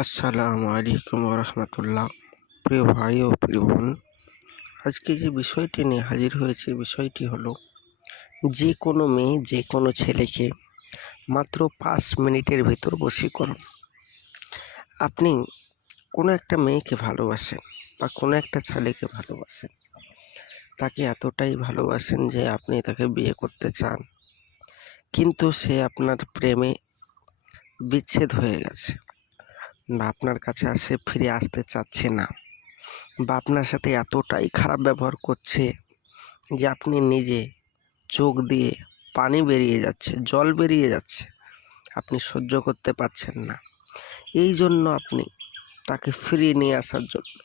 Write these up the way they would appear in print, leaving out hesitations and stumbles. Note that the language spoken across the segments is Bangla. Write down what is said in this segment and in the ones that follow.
আসসালামু আলাইকুম রহমতুল্লাহ। প্রিয় ভাই ও প্রিয় বোন, আজকে যে বিষয়টি নিয়ে হাজির হয়েছে, বিষয়টি হলো যে কোনো মেয়ে যে কোনো ছেলেকে মাত্র 5 মিনিটের ভিতর বশীকরণ। আপনি কোনো একটা মেয়েকে ভালোবাসেন বা কোনো একটা ছেলেকে ভালোবাসেন, তাকে এতটাই ভালোবাসেন যে আপনি তাকে বিয়ে করতে চান, কিন্তু সে আপনার প্রেমে বিচ্ছেদ হয়ে গেছে বা আপনার কাছে সে ফিরে আসতে চাচ্ছে না, বা আপনার সাথে এতটাই খারাপ ব্যবহার করছে যে আপনি নিজে চোখ দিয়ে পানি বেরিয়ে যাচ্ছে, জল বেরিয়ে যাচ্ছে, আপনি সহ্য করতে পারছেন না। এই জন্য আপনি তাকে ফিরিয়ে নিয়ে আসার জন্য,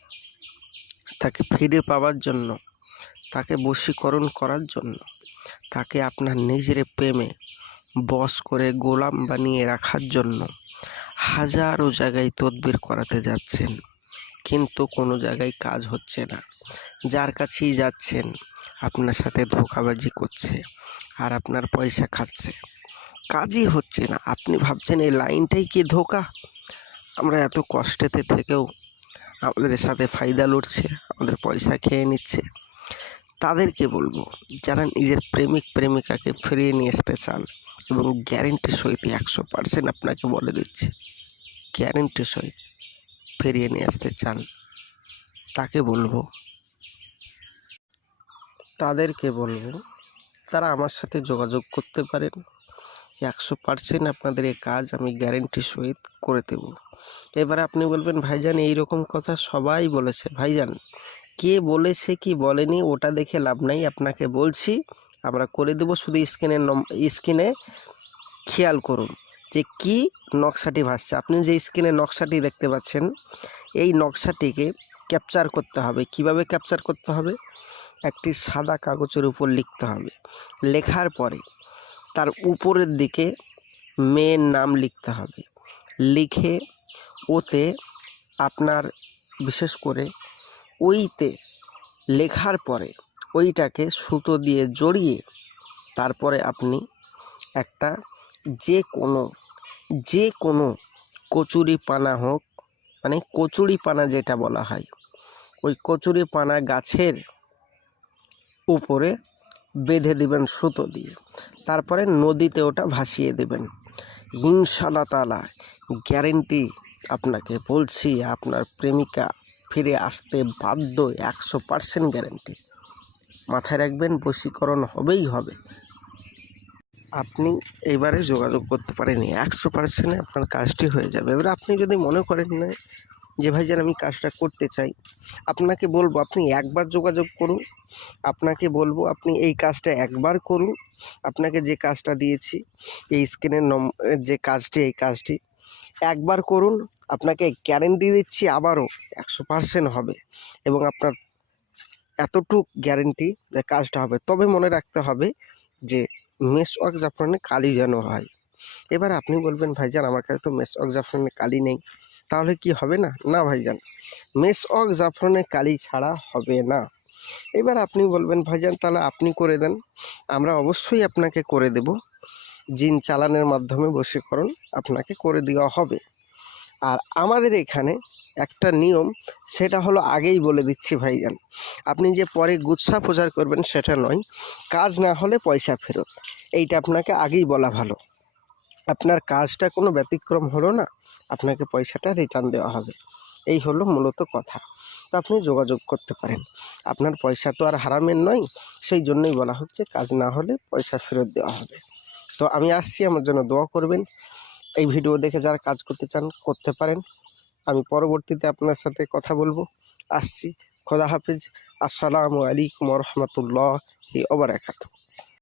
তাকে ফিরে পাওয়ার জন্য, তাকে বশীকরণ করার জন্য, তাকে আপনার নিজের প্রেমে বশ করে গোলাম বানিয়ে রাখার জন্য হাজারো জায়গায় তদবির করাতে যাচ্ছেন, কিন্তু কোনো জায়গায় কাজ হচ্ছে না। যার কাছেই যাচ্ছেন আপনার সাথে ধোঁকাবাজি করছে আর আপনার পয়সা খাচ্ছে, কাজই হচ্ছে না। আপনি ভাবছেন এই লাইনটাই কি ধোঁকা? আমরা এত কষ্টেতে থেকেও আমাদের সাথে ফায়দা লুটছে, আমাদের পয়সা খেয়ে নিচ্ছে। তাদেরকে বলবো, যারা নিজের প্রেমিক প্রেমিকাকে ফিরিয়ে নিয়ে আসতে চান এবং গ্যারেন্টি সহিত 100% আপনাকে বলে দিচ্ছে, গ্যারেন্টি সহিত ফিরিয়ে নিয়ে আসতে চান, তাদেরকে বলবো তারা আমার সাথে যোগাযোগ করতে পারেন। 100% আপনাদের এই কাজ আমি গ্যারেন্টি সহিত করে দেব। এবারে আপনি বলবেন, ভাইজান এইরকম কথা সবাই বলেছে। ভাইজান, কে বলেছে কি বলেনি ওটা দেখে লাভ নাই, আপনাকে বলছি আমরা করে দেব। শুধু স্ক্রিনে খেয়াল করুন যে কি নকশাটি ভাসছে। আপনি যে স্ক্রিনে নকশাটি দেখতে পাচ্ছেন, এই নকশাটিকে ক্যাপচার করতে হবে। কিভাবে ক্যাপচার করতে হবে? একটি সাদা কাগজের উপর লিখতে হবে। লেখার পরে তার উপরের দিকে মেয়ের নাম লিখতে হবে। লিখে ওতে আপনার বিশেষ করে ওইতে লেখার পরে ওইটাকে সুতো দিয়ে জড়িয়ে তারপরে আপনি একটা যে কোনো কচুরি পানা হোক, মানে কচুরি পানা যেটা বলা হয়, ওই কচুরি পানা গাছের উপরে বেঁধে দিবেন সুতো দিয়ে, তারপরে নদীতে ওটা ভাসিয়ে দেবেন। ইনশাআল্লাহ তাআলা গ্যারেন্টি আপনাকে বলছি, আপনার প্রেমিকা ফিরে আসতে বাধ্য, 100% গ্যারেন্টি। মাথায় রাখবেন, বশীকরণ হবেই হবে। আপনি এবারে যোগাযোগ করতে পারেন, 100% আপনার কাজটি হয়ে যাবে। এবারে আপনি যদি মনে করেন না যে ভাইজান আমি কাজটা করতে চাই, আপনাকে বলবো আপনি একবার যোগাযোগ করুন। আপনাকে বলবো আপনি এই কাজটা একবার করুন। আপনাকে যে কাজটা দিয়েছি, এই স্ক্রিনের যে কাজটি, এই কাজটি একবার করুন। আপনাকে গ্যারেন্টি দিচ্ছি আবারও 100% হবে, এবং আপনার এতটুক গ্যারেন্টি যে কাজটা হবে। তবে মনে রাখতে হবে যে মেসওয়াক জাফরানে কালি যেন হয়। এবার আপনি বলবেন, ভাইজান আমার কাছে তো মেসওয়াক জাফরানে কালি নেই, তাহলে কি হবে না? না ভাইজান, মেসওয়াক জাফরানে কালি ছাড়া হবে না। এবার আপনি বলবেন, ভাইজান তাহলে আপনি করে দেন। আমরা অবশ্যই আপনাকে করে দেব। জিন চালানের মাধ্যমে বশীকরণ আপনাকে করে দেওয়া হবে। আর আমাদের এখানে একটা নিয়ম, সেটা হলো আগেই বলে দিচ্ছি ভাইজান, আপনি যে পরে গুচ্ছা প্রচার করবেন সেটা নয়, কাজ না হলে পয়সা ফেরত, এইটা আপনাকে আগেই বলা ভালো। আপনার কাজটা কোনো ব্যতিক্রম হলো না, আপনাকে পয়সাটা রিটার্ন দেওয়া হবে, এই হলো মূলত কথা। তো আপনি যোগাযোগ করতে পারেন, আপনার পয়সা তো আর হারামের নয়, সেই জন্যই বলা হচ্ছে কাজ না হলে পয়সা ফেরত দেওয়া হবে। তো আমি আসছি, আমার জন্য দোয়া করবেন। এই ভিডিও দেখে যারা কাজ করতে চান করতে পারেন। আমি পরবর্তীতে আপনার সাথে কথা বলবো। আসছি। খোদা হাফেজ। আসসালামু আলাইকুম ওয়া রাহমাতুল্লাহি ওয়া বারাকাতুহু।